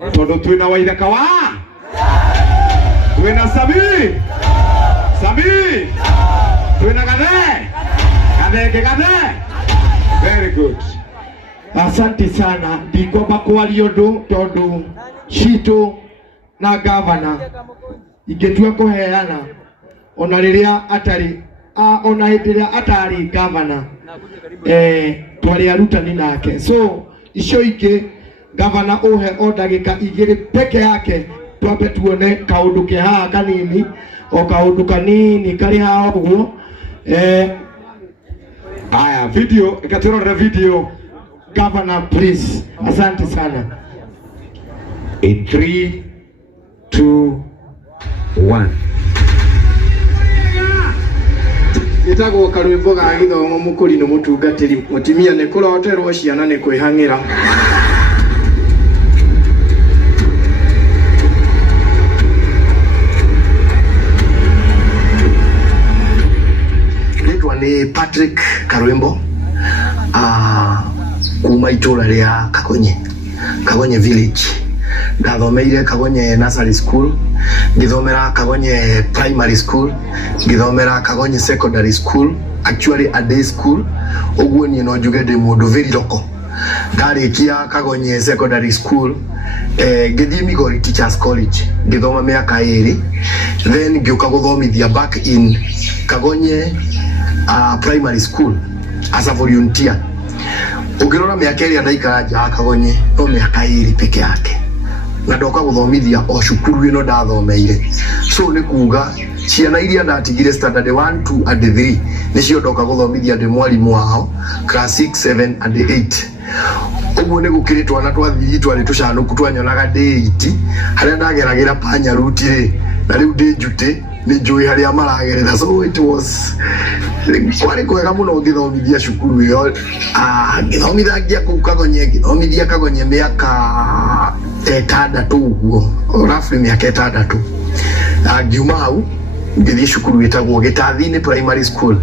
Todo twina waithaka wa twina sabi twina gathe. Very good. Asante sana. Ndikwamba kwaria undu tondu citu na gavana ingetua kuheana ona riria atari ona hindiria atari gavana twari arutani nake. So icio ingi gavana uhe o ndagika igiri peke yake twambe tuone kaundu ke haha kanini o kaundu kanini kari haha uguo. Aya, video ikatwirorera video. Governor, please. Asante sana. In 3, 2, 1. Gitagwo karwimbo ga githomo mukuri no mutungatiri mutimia ne kuroterwo ciana ne kwihangira. Ni Patrick Karwimbo kuma itura ria Kagonye village. Ndathomeire Kagonye nursery school, ngithomera Kagonye primary school, ngithomera Kagonye secondary school, actually a day school. Oguo ni no njuge ndi mundu very local. Ndarikia Kagonye secondary school ngithii Migori Teachers College ngithoma miaka 2, then ngiuka guthomithia back in Kagonye primary school as a volunteer. Ukirora miaka 2 ndaikara nja Kagonye no miaka 2 peke yake, na ndoka guthomithia o cukuru ino ndathomeire. So ni kuga ciana iria ndatigire standard 1, 2 and 3 nicio ndoka guthomithia ndi mwalimu wao class 6, 7 and 8. Uguo ni gukiritwa na twathii twari tucanuku twanyonaga day 8 haria ndageragira panya rutire na riu ndi njute ni njui haria maragerera. So it was kwari kwega muno ngithomithia cukuru iyo. Ngithomithagia kuu Kagonye, ngithomithia Kagonye miaka 6 uguo, roughly miaka 6. Ngiuma hau ngithii cukuru itagwo Gitathi primary school.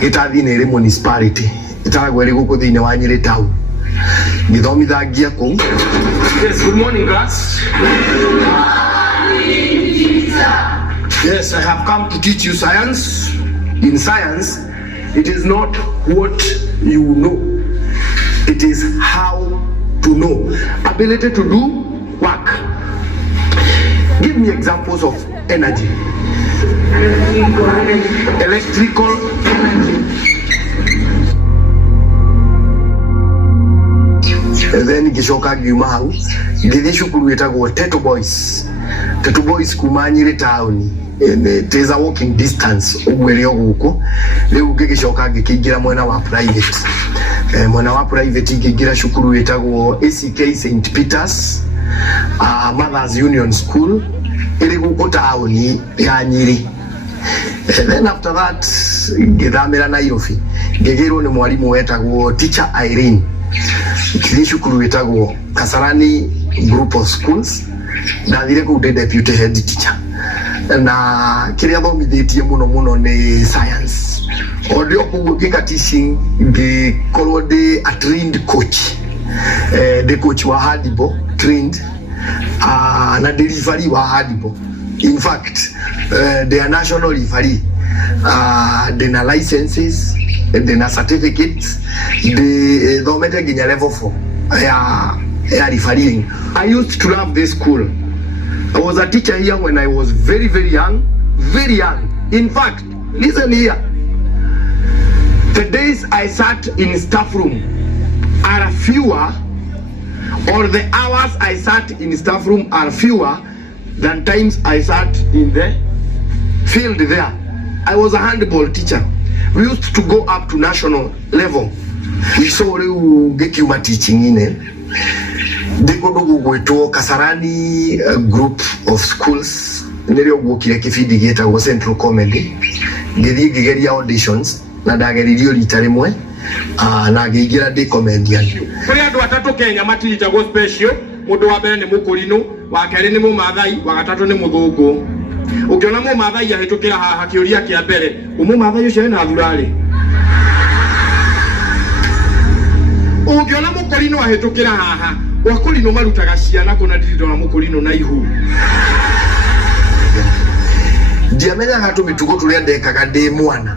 Gitathi ri municipality itagwo iri guku thiine wa Nyeri town. Ngithomithagia kuu. Yes, good morning class. Yes, I have come to teach you science. In science, it is not what you know, it is how to know. Ability to do work. Give me examples of energy. Electrical energy. And then gishoka ngiuma hau ngithi cukuru wetagwo Teto Boys. Teto Boys kuma Nyeri town. It is a walking distance ugwere oguko. Riu ngigishoka ngikingira mwena wa private. Mwena wa private ngigira cukuru wetagwo ACK St Peters Mothers Union School iri guko town ya Nyeri. Then after that ngithamira Nairobi ngigirwo ni mwalimu wetagwo Teacher Irene. Kiri cukuru wetagwo Kasarani Group of Schools. Ndathire ku deputy head teacher. Na kiria thomithitie muno ni science. Odio kugika teaching ngikorwo ndi a trained coach. The coach wa handball trained na delivery wa handball. In fact, they are national referee. They are licenses, they are certificates, they thomete nginya level 4 ya refereeing. I used to love this school. I was a teacher here when I was very young. In fact, listen here. The days I sat in staff room are fewer, or the hours I sat in staff room are fewer than times I sat in the field there. I was a handball teacher. We used to go up to national level. We saw Gekiuma teaching in it. Dekodogo gwetwo Kasarani group of schools nirio gwokire kifidi geta go Central Comedy. Ngithi ngigeria auditions na ndageririo rita rimwe na ngigira ndi comedian. Kuri andu atatu Kenya matita go special. Mundu wa mbere ni Mukurino, wa keri ni Mumathai, wa gatatu ni Muthungu. Ukiona Mumathai ahitukira haha kiuria kia mbere, Mumathai ucio ena thurari. Ukiona Mukurino ahitukira haha wakulino marutaga ciana kuna ndirido na mukulino na ihu ndiamenya gato mitugo turia ndekaga ndi mwana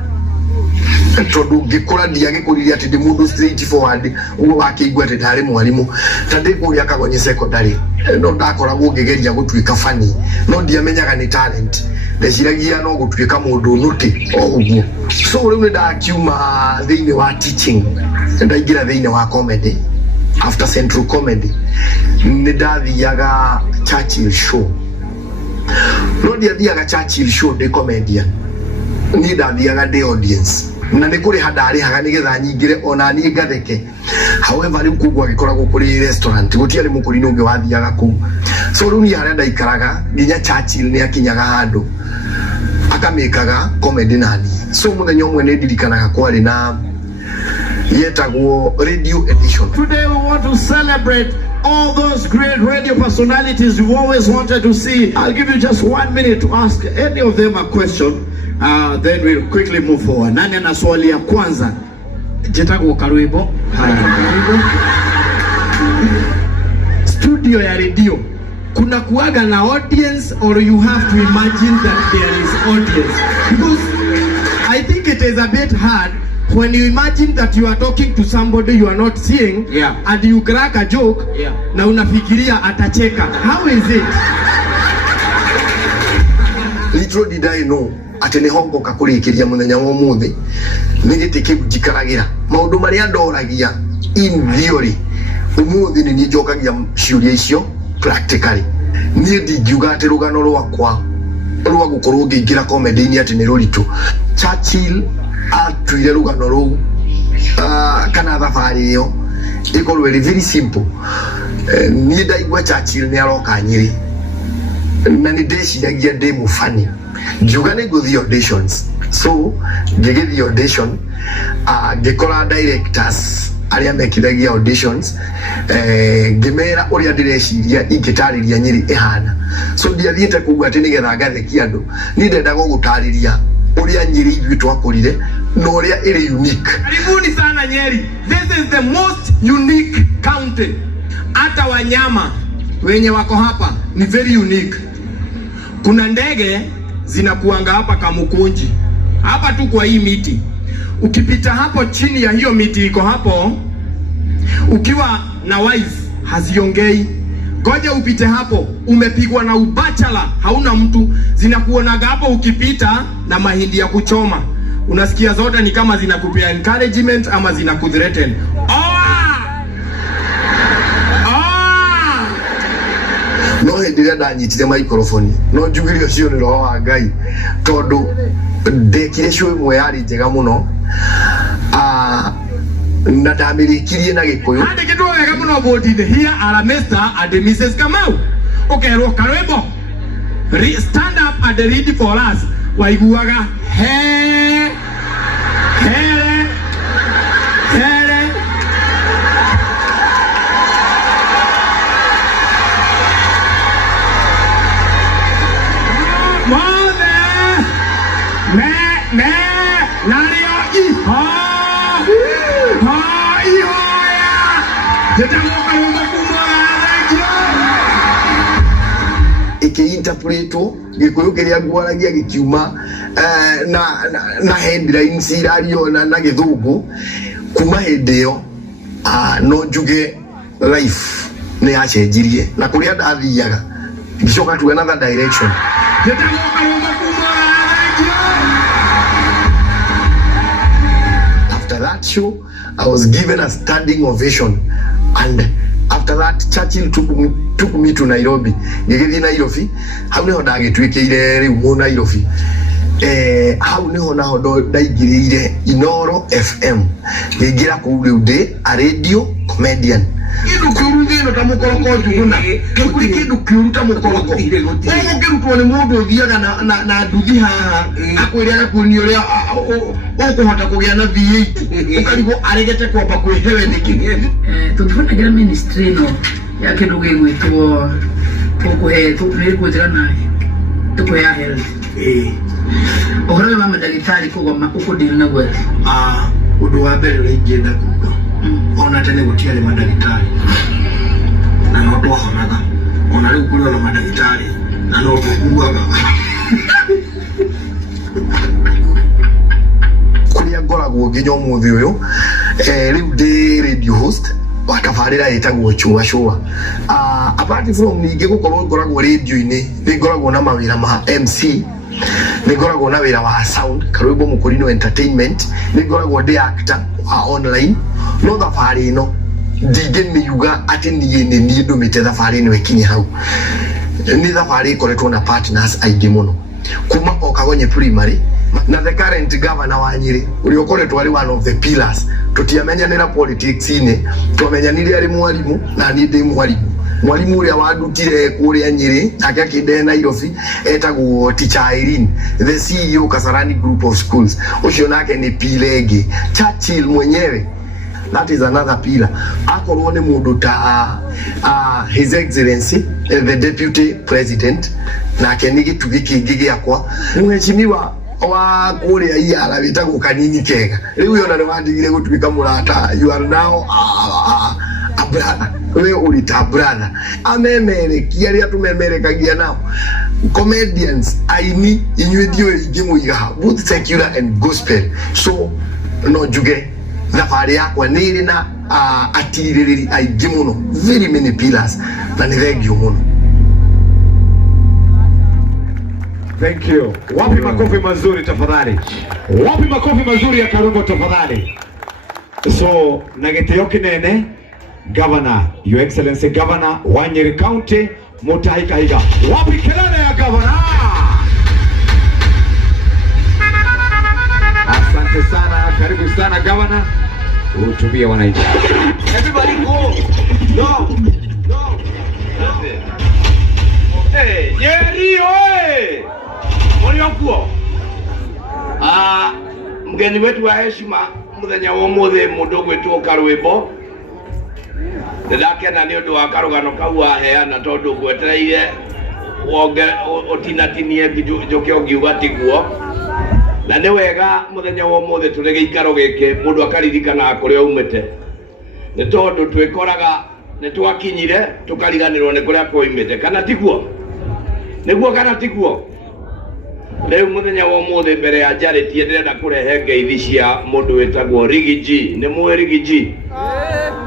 tondu ngikura ndiagikuriria ati ndi mundu straight forward ugo wakigwa ati ndari mwalimu tandi kuria kagonye secondary no ndakoragwo ngigeria gutuika fani no ndiamenyaga ni talent ndeciragia no gutuika mundu nuti oguo so riu ndakiuma thiini wa teaching ndaingira thiini wa comedy after Central Comedy ndathiaga Churchill show no ndiathiaga Churchill show ndi comedian ni ndathiaga ndi audience na nä kå rä ha ndarä haga nä getha nyingä ona niä ngatheke however rä u kåguo agäkoragwo kå rä restaurant gå tiarä må kå ri nå ngä wathiaga kå so rä u niä harä a ndaikaraga nginya Churchill nä akinyaga handå akamä comedy nani so må thenya å mwe nä ndirikanaga kwarä na yetagwo radio edition. Today we want to celebrate all those great radio personalities you've always wanted to see. I'll give you just 1 minute to ask any of them a question. Then we'll quickly move forward. Nani ana swali ya kwanza? Jitako Karwebo. Studio ya radio. Kuna kuaga na audience or you have to imagine that there is audience? Because I think it is a bit hard when you imagine that you are talking to somebody you are not seeing, and you crack a joke, na unafikiria atacheka. How is it? Little did I know ati ni hongo kakurikiria muthenya wa muthi nigiti kijikaragira maundu maria ndoragia in theory umuthi ni njokagia ciuria icio practically ni ndingiuga ati rugano rwakwa rwa gukorwo ngiingira comedy ni ati ni ruritu. Churchill atuire rugano ruu kana thabari iyo ikorwo very simple. Ni ndaigua Churchill ni aroka Nyeri na ni ndeciragia ndi mufani ngiuga ni guthi auditions so ngigithi audition ngikora directors aria mekithagia auditions ngimera uria ndireciria ingitariria Nyeri ihana so ndiathiete kuuga ati nigetha ngatheki andu ni ndendaga gutariria uria Nyeri ithu twakurire no uria iri unique. Karibuni sana Nyeri. This is the most unique county. Hata wanyama wenye wako hapa ni very unique. Kuna ndege zinakuanga hapa Kamukunji. Hapa tu kwa hii miti. Ukipita hapo chini ya hiyo miti iko hapo, ukiwa na wife haziongei. Ngoja upite hapo, umepigwa na ubachala, hauna mtu, zinakuonaga hapo ukipita na mahindi ya kuchoma. Unasikia zote ni kama zinakupea encouragement ama zinakuthreaten. No hendiria ndanyitire microphone no njugire ucio ni roho wa Ngai tondu ndekire show imwe yari njega muno na ndamirikirie na Gikuyu hadi kitu wega muno bodi here are Mr. and Mrs. Kamau. Okay, ro Karwebo stand up and read for us. Waiguaga he interpreto Gikuyu kiria ngwaragia gikiuma na headlines irario na githungu kuma hindi yo no njuge life ni yacenjirie na kuria ndathiaga ngicoka to another direction. After that show I was given a standing ovation, and after that Churchill took me to Nairobi. Ngigithi Nairobi hau niho ndagitwikire riu mu Nairobi hau niho naho ndaingirire Inoro FM ngingira ku riu ndi a radio comedian. Kindu kiuru ngino ta mukoroko njuguna kuri kindu kiuru ta mukoroko ugu kirutwo ni mundu thiaga na nduthi haha akwirira kuni uria ukuhota kugia na V8 ukarigo aregete kwamba kwihewe niki tukifunagira ministry no ya kindu gigwitwo tukuhe tukwira na tukuya health ohoro wa madagitari kugoma ukudira na gwete undu wa mbere uri ngenda kuga ona tene gutiare madagitari na no twahonaga ona riu kuri ona madagitari na no tukuaga kuria ngoragwo nginya umuthi uyu riu ndi radio host watabarira itagwo chua apart from ninge gukorwo ngoragwo radio-ini ni ngoragwo na mawira ma MC, ni ngoragwo na wira wa sound Karwimbo Mukurino Entertainment, ni ngoragwo ndi actor wa online. No thabari ino ndingĩmiuga atĩ niĩ ndũmĩte thabari ĩno ĩkinye hau. Ni thabari ĩkoretwo na partners aingĩ mũno kuma o Kagonye primary na the current governor wa Nyeri ũrĩa ũkoretwo arĩ one of the pillars. Tutiamenyanĩra politics-inĩ, twamenyanire arĩ mwarimu na niĩ ndĩ mwarimu. Mwalimu ũrĩa wandutire kũrĩa Nyeri nake akĩndehe Nairobi etagwo Teacher Irene, the CEO Kasarani Group of Schools. Ũcio nake nĩ pillar ĩngĩ. Churchill mwenyewe, that is another pillar. Akorwo nĩ mũndũ ta His Excellency the Deputy President, nake nĩ gĩtugĩ kĩngĩ gĩakwa. Mheshimiwa wa kuria iara witagwo Kanini Kega, riu yona ni wandigire gutuika murata. You are now a brother, we urita brother. Amemerekia ria tumemerekagia nao comedians aini inywe dio ingi muiga both secular and gospel. So no juge thabari yakwa ni ri na atiririri aingĩ muno, very many pillars, na ni thengio muno. Thank you. Wapi makofi mazuri tafadhali? Wapi makofi mazuri ya Karumbo tafadhali? So, na gĩtĩo kĩnene Governor, Your Excellency Governor wa Nyeri County, Mutahi Kahiga. Wapi kelele ya Governor? Asante sana, karibu sana Governor. Uhutubie wananchi. Everybody go. No. Hey, Nyeri oe. Mliokuwa. Mgeni wetu wa heshima muthenya wa muthe mundu gwitwo Karwimbo. Ndakena ni undu wa karugano kau aheana tondu gwetereire wonge otinatinie njoke ongiuga tiguo. Na ni wega muthenya wa muthe turi giikaro giki mundu akaririkana kuria umite. Ni tondu twikoraga ni twakinyire tukariganirwo ni kuria koimite, kana tiguo? Niguo kana tiguo? Leo muthenya wa muthe mbere ya Charity ndirenda kurehe ngeithi cia mundu wetagwo Rigiji. Ni mwe Rigiji?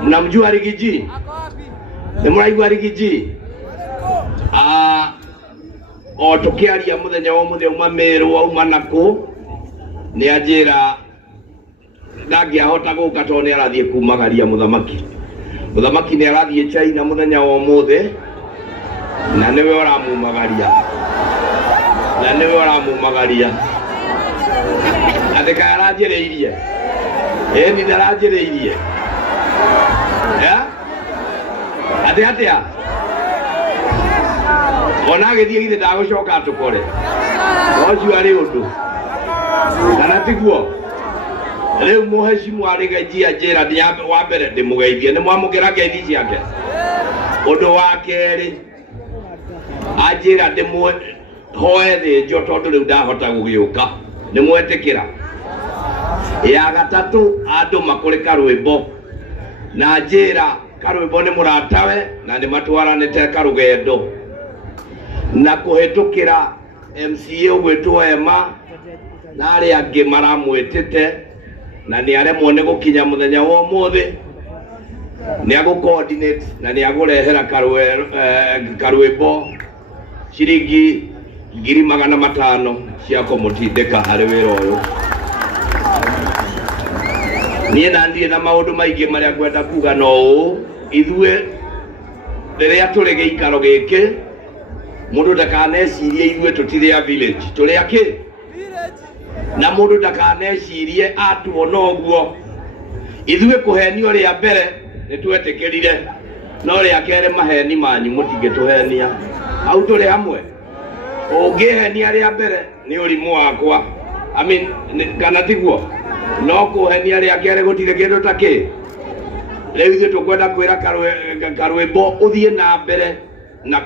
Mnamjua Rigiji? Ni muraigua Rigiji? O tukiaria muthenya wa muthe uma Meru uma naku ni anjira ndangiahota guka tondu ni arathie kumagaria muthamaki. Muthamaki ni arathie China muthenya wa muthe na niwe uramumagaria. Na niwe uramumagaria. Atheka arajereirie. Ni ndarajereirie. Ya? Atia. Ona githie githe ndagucoka tukore. Oju ari undu. Kana tiguo. Riu muheshimu ari gaijia njira ndiambe wa mbere ndimugeithie. Ni mwamukira ngeithi ciake. Undu wa keri anjira ndimwe hoe thĩnjo tondu riu ndahota gugiuka. Ni mwetikira. Ya gatatu andu makuri Karwimbo na njira Karwimbo ni muratawe na ni matwaranite karugendo na kuhitukira MCA ugwitwo Emma na ari angi maramwitite na ni aremwo ni gukinya muthenya wa umuthi ni agu coordinate na ni agurehera Karwimbo ciringi 500,000 cia kumutindika hari wira uyu. Niĩ nandie na maundu maingi maria kwenda kuga no ithue riria turi giikaro giki mundu ndakanecirie ithue tutire a village turi a ki na mundu ndakanecirie atuona oguo ithue kuhenio ria mbere ni twetikirire no ria kere maheni manyu mutingituhenia au turi hamwe ungihenia ria mbere ni urimu wakwa kana tiguo no kuhenia ria kere gutire kindu ta ki riu ithuĩ tukwenda kwira Karwimbo uthie na mbere na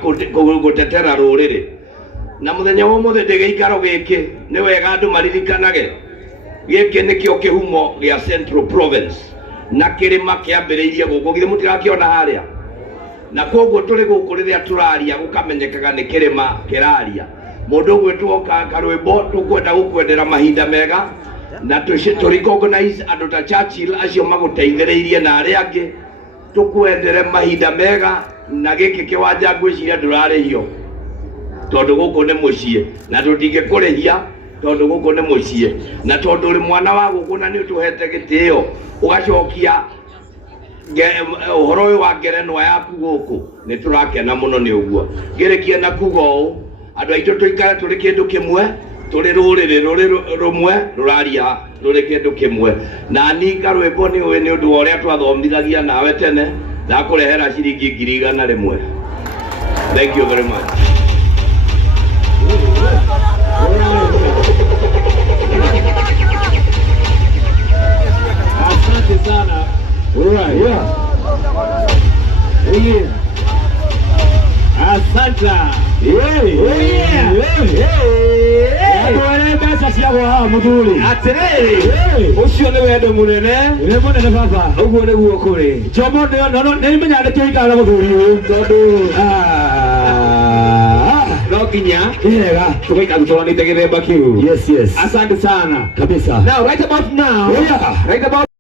gutetera ruriri na muthenya wa muthe ndigiikaro giki ni wega andu maririkanage giki nikio kihumo gia Central Province na kirima kiambiriirie guku githe mutirakiona haria na koguo tuli guku riria turaria gukamenyekaga ni kirima kiraria mundu gwetwo karwimbo tukwenda gukwendera mahinda mega na turi recognize andu ta Churchill acio maguteithĩrĩirie na aria angi tukwendere mahinda mega na giki kiwanja ngwiciria ndurarihio tondu guku ni mucie na tutingĩkũrĩhia tondu guku ni mucie na tondu uri mwana wa guku na ni utuhete gitio ugacokia uhoro wa ngerenwa yaku guku ni turakena muno ni uguo ngirikie na kugo andu aitu tuikare turi kindu kimwe turi ruriri rumwe ruraria ruri kindu kimwe na ni karwimbo ni we ni undu wa uria twathomithagia nawe tene ndakurehera ciringi 100 Thank you very much. Asante sana. Asante. Pesa ciagwo haha muthuri atiriri ucio ni wendo munene baba uguo niguo kuri njomo ni menya nikio ikara muthuri uyu tondu no kinya wega tugaikara turanite githemba kiu. Yes, asante sana kabisa. Now right about now